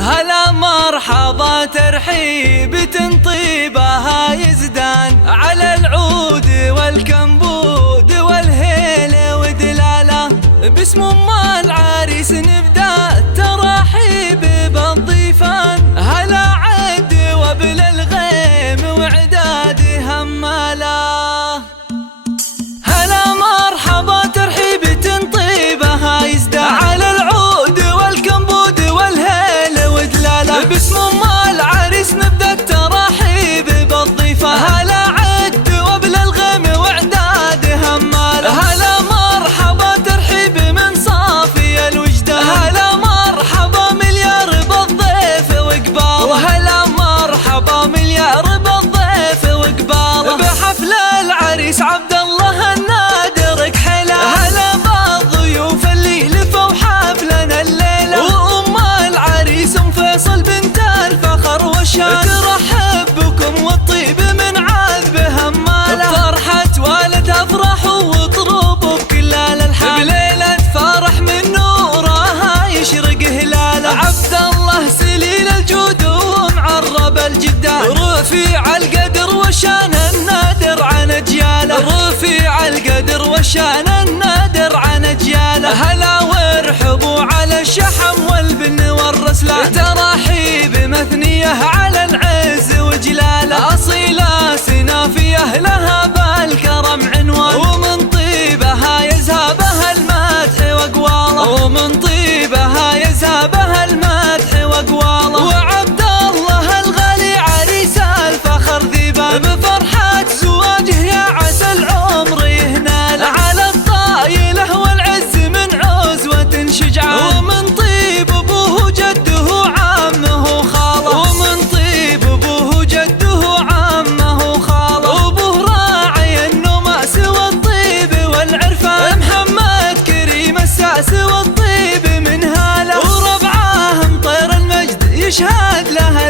هلا مرحبا ترحيب تنطيبها يزدان على العود والكمبود والهيل ودلاله. باسم ام العريس نبدا التراحيب بالضيفان. هلا عد وبل الغيم وعداد هماله. هلا مرحبا ترحيب تنطيبها يزدان على العود والكمبود والهيل ودلاله. باسم ام العريس نبدا التراحيب بالضيفان. هلا عد وبل الغيم وعداد هماله. هلا مرحبا ترحيب من صافي الوجدان. هلا مرحبا مليار بالضيف وقباله. وهلا مرحبا مليار بالضيف وقباله. بحفل العريس عبد الله النادر كحيله. هلا بالضيوف اللي لفوا حفلنا الليله. وام العريس ام فيصل بنت الفخر والشان ترحب بكم والطيب من عذب هماله. بفرحة والدها افرحوا واطربوا بكل الالحان. بليلة فرح من نورها يشرق هلاله. عبد الله سليل الجود ومعرب الجدان. رفيع القدر والشان النادر عن اجياله. رفيع القدر والشان النادر عن اجياله. هلا وارحبوا على الشحم والبن والرسلان. تراحيب مثنيه على العز وجلاله. اصيله سنافيه لها بالكرم عنوان. ومن طيبها يزهبها المدح واقواله. ومن طيبها يزهبها المدح واقواله. وعبد الله الغالي عريس الفخر ذيبان. بفرحة زواجه يا عسى العمر يهناله. على الطايله والعز من عزوة شجعان. ومن طيب ابوه جده عمه خاله. ومن طيب ابوه جده عمه خاله. وابوه راعي النماس والطيب والعرفان. محمد كريم الساس والطيب من هاله. وربعاه مطير المجد يشهد له